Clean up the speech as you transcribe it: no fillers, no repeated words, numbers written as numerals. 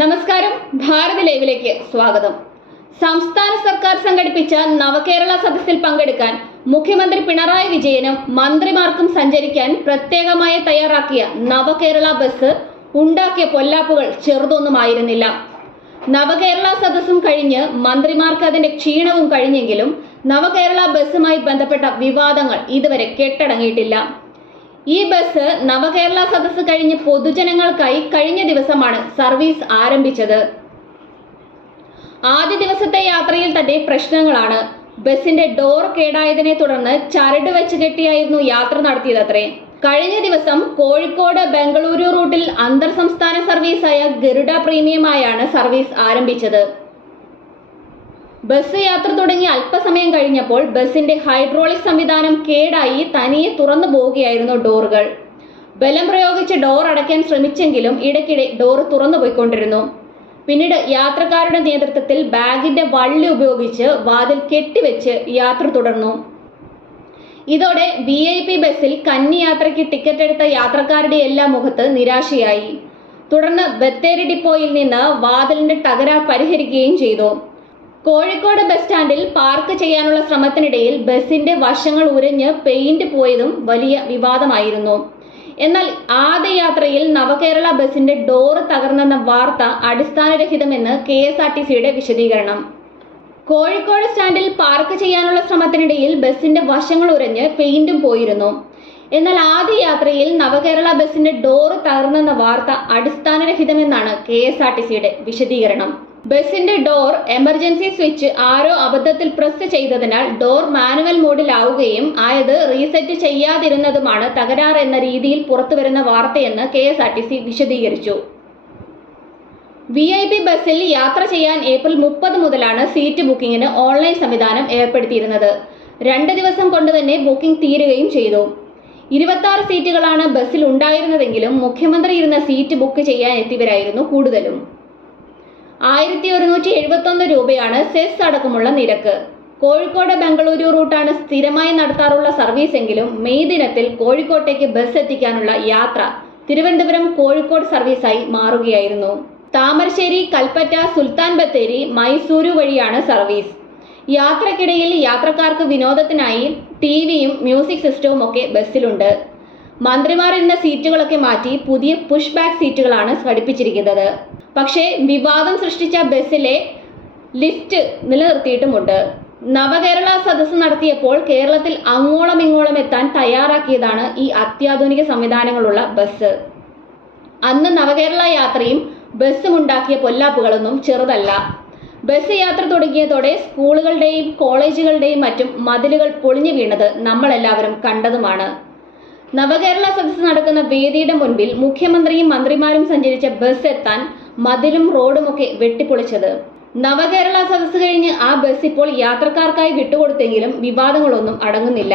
നമസ്കാരം, ഭാരത് ലൈവിലേക്ക് സ്വാഗതം. സംസ്ഥാന സർക്കാർ സംഘടിപ്പിച്ച നവകേരള സദസ്സിൽ പങ്കെടുക്കാൻ മുഖ്യമന്ത്രി പിണറായി വിജയനും മന്ത്രിമാർക്കും സഞ്ചരിക്കാൻ പ്രത്യേകമായി തയ്യാറാക്കിയ നവകേരള ബസ് ഉണ്ടാക്കിയ പൊല്ലാപ്പുകൾ ചെറുതൊന്നുമായിരുന്നില്ല. നവകേരള സദസ്സും കഴിഞ്ഞ് മന്ത്രിമാർക്ക് അതിന്റെ ക്ഷീണവും കഴിഞ്ഞെങ്കിലും നവകേരള ബസ്സുമായി ബന്ധപ്പെട്ട വിവാദങ്ങൾ ഇതുവരെ കെട്ടടങ്ങിയിട്ടില്ല. ഈ ബസ് നവകേരള സദസ്സ് കഴിഞ്ഞ് പൊതുജനങ്ങൾക്കായി കഴിഞ്ഞ ദിവസമാണ് സർവീസ് ആരംഭിച്ചത്. ആദ്യ ദിവസത്തെ യാത്രയിൽ തന്നെ പ്രശ്നങ്ങളാണ്. ബസിന്റെ ഡോർ കേടായതിനെ തുടർന്ന് ചരട് വെച്ച് കെട്ടിയായിരുന്നു യാത്ര നടത്തിയതത്രേ. കഴിഞ്ഞ ദിവസം കോഴിക്കോട് ബംഗളൂരു റൂട്ടിൽ അന്തർ സംസ്ഥാന സർവീസായ ഗരുഡ പ്രീമിയമായാണ് സർവീസ് ആരംഭിച്ചത്. ബസ് യാത്ര തുടങ്ങി അല്പസമയം കഴിഞ്ഞപ്പോൾ ബസിന്റെ ഹൈഡ്രോളിക് സംവിധാനം കേടായി തനിയെ തുറന്നു പോവുകയായിരുന്നു ഡോറുകൾ. ബലം പ്രയോഗിച്ച് ഡോർ അടയ്ക്കാൻ ശ്രമിച്ചെങ്കിലും ഇടയ്ക്കിടെ ഡോർ തുറന്നു പോയിക്കൊണ്ടിരുന്നു. പിന്നീട് യാത്രക്കാരുടെ നേതൃത്വത്തിൽ ബാഗിന്റെ വള്ളി ഉപയോഗിച്ച് വാതിൽ കെട്ടിവെച്ച് യാത്ര തുടർന്നു. ഇതോടെ VIP ബസ്സിൽ കന്നി യാത്രയ്ക്ക് ടിക്കറ്റ് എടുത്ത യാത്രക്കാരുടെ എല്ലാ മുഖത്ത് നിരാശയായി. തുടർന്ന് ബത്തേരി ഡിപ്പോയിൽ നിന്ന് വാതിലിന്റെ തകരാർ പരിഹരിക്കുകയും ചെയ്തു. കോഴിക്കോട് ബസ് സ്റ്റാൻഡിൽ പാർക്ക് ചെയ്യാനുള്ള ശ്രമത്തിനിടയിൽ ബസിന്റെ വശങ്ങൾ ഉരഞ്ഞ് പെയിന്റ് പോയതും വലിയ വിവാദമായിരുന്നു. എന്നാൽ ആദ്യ യാത്രയിൽ നവകേരള ബസിന്റെ ഡോറ് തകർന്നെന്ന വാർത്ത അടിസ്ഥാനരഹിതമെന്ന് KSRTCയുടെ വിശദീകരണം. കോഴിക്കോട് സ്റ്റാൻഡിൽ പാർക്ക് ചെയ്യാനുള്ള ശ്രമത്തിനിടയിൽ ബസിന്റെ വശങ്ങൾ ഉരഞ്ഞ് പെയിന്റും പോയിരുന്നു. എന്നാൽ ആദ്യ യാത്രയിൽ നവകേരള ബസിന്റെ ഡോറ് തകർന്നെന്ന വാർത്ത അടിസ്ഥാനരഹിതമെന്നാണ് KSRTCയുടെ വിശദീകരണം. ബസിന്റെ ഡോർ എമർജൻസി സ്വിച്ച് ആരോ അബദ്ധത്തിൽ പ്രസ് ചെയ്തതിനാൽ ഡോർ മാനുവൽ മോഡിലാവുകയും ആയത് റീസെറ്റ് ചെയ്യാതിരുന്നതുമാണ് തകരാർ എന്ന രീതിയിൽ പുറത്തുവരുന്ന വാർത്തയെന്ന് KSRTC വിശദീകരിച്ചു. VIP ബസ്സിൽ യാത്ര ചെയ്യാൻ ഏപ്രിൽ 30 മുതലാണ് സീറ്റ് ബുക്കിംഗിന് ഓൺലൈൻ സംവിധാനം ഏർപ്പെടുത്തിയിരുന്നത്. 2 ദിവസം കൊണ്ട് തന്നെ ബുക്കിംഗ് തീരുകയും ചെയ്തു. 26 സീറ്റുകളാണ് ബസ്സിൽ ഉണ്ടായിരുന്നതെങ്കിലും മുഖ്യമന്ത്രി ഇരുന്ന സീറ്റ് ബുക്ക് ചെയ്യാൻ എത്തിയവരായിരുന്നു കൂടുതലും. 1171 രൂപയാണ് സെസ് അടക്കമുള്ള നിരക്ക്. കോഴിക്കോട് ബംഗളൂരു റൂട്ടാണ് സ്ഥിരമായി നടത്താറുള്ള സർവീസ് എങ്കിലും മെയ് ദിനത്തിൽ കോഴിക്കോട്ടേക്ക് ബസ് എത്തിക്കാനുള്ള യാത്ര തിരുവനന്തപുരം കോഴിക്കോട് സർവീസായി മാറുകയായിരുന്നു. താമരശ്ശേരി, കൽപ്പറ്റ, സുൽത്താൻ ബത്തേരി, മൈസൂരു വഴിയാണ് സർവീസ്. യാത്രക്കിടയിൽ യാത്രക്കാർക്ക് വിനോദത്തിനായി TVയും മ്യൂസിക് സിസ്റ്റവും ഒക്കെ ബസ്സിലുണ്ട്. മന്ത്രിമാർ ഇരുന്ന സീറ്റുകളൊക്കെ മാറ്റി പുതിയ പുഷ് ബാക്ക് സീറ്റുകളാണ് ഘടിപ്പിച്ചിരിക്കുന്നത്. പക്ഷേ വിവാദം സൃഷ്ടിച്ച ബസ്സിലെ ലിഫ്റ്റ് നിലനിർത്തിയിട്ടുമുണ്ട്. നവകേരള സദസ്സ് നടത്തിയപ്പോൾ കേരളത്തിൽ അങ്ങോളം ഇങ്ങോളം എത്താൻ തയ്യാറാക്കിയതാണ് ഈ അത്യാധുനിക സംവിധാനങ്ങളുള്ള ബസ്. അന്ന് നവകേരള യാത്രയും ബസ്സും ഉണ്ടാക്കിയ പൊല്ലാപ്പുകളൊന്നും ചെറുതല്ല. ബസ് യാത്ര തുടങ്ങിയതോടെ സ്കൂളുകളുടെയും കോളേജുകളുടെയും മറ്റും മതിലുകൾ പൊളിഞ്ഞു വീണത് നമ്മളെല്ലാവരും കണ്ടതുമാണ്. നവകേരള സദസ്സ് നടക്കുന്ന വേദിയുടെ മുൻപിൽ മുഖ്യമന്ത്രിയും മന്ത്രിമാരും സഞ്ചരിച്ച ബസ് എത്താൻ മതിലും റോഡുമൊക്കെ വെട്ടിപ്പൊളിച്ചത്. നവകേരള സദസ്സ് കഴിഞ്ഞ് ആ ബസ് ഇപ്പോൾ യാത്രക്കാർക്കായി വിട്ടുകൊടുത്തെങ്കിലും വിവാദങ്ങളൊന്നും അടങ്ങുന്നില്ല.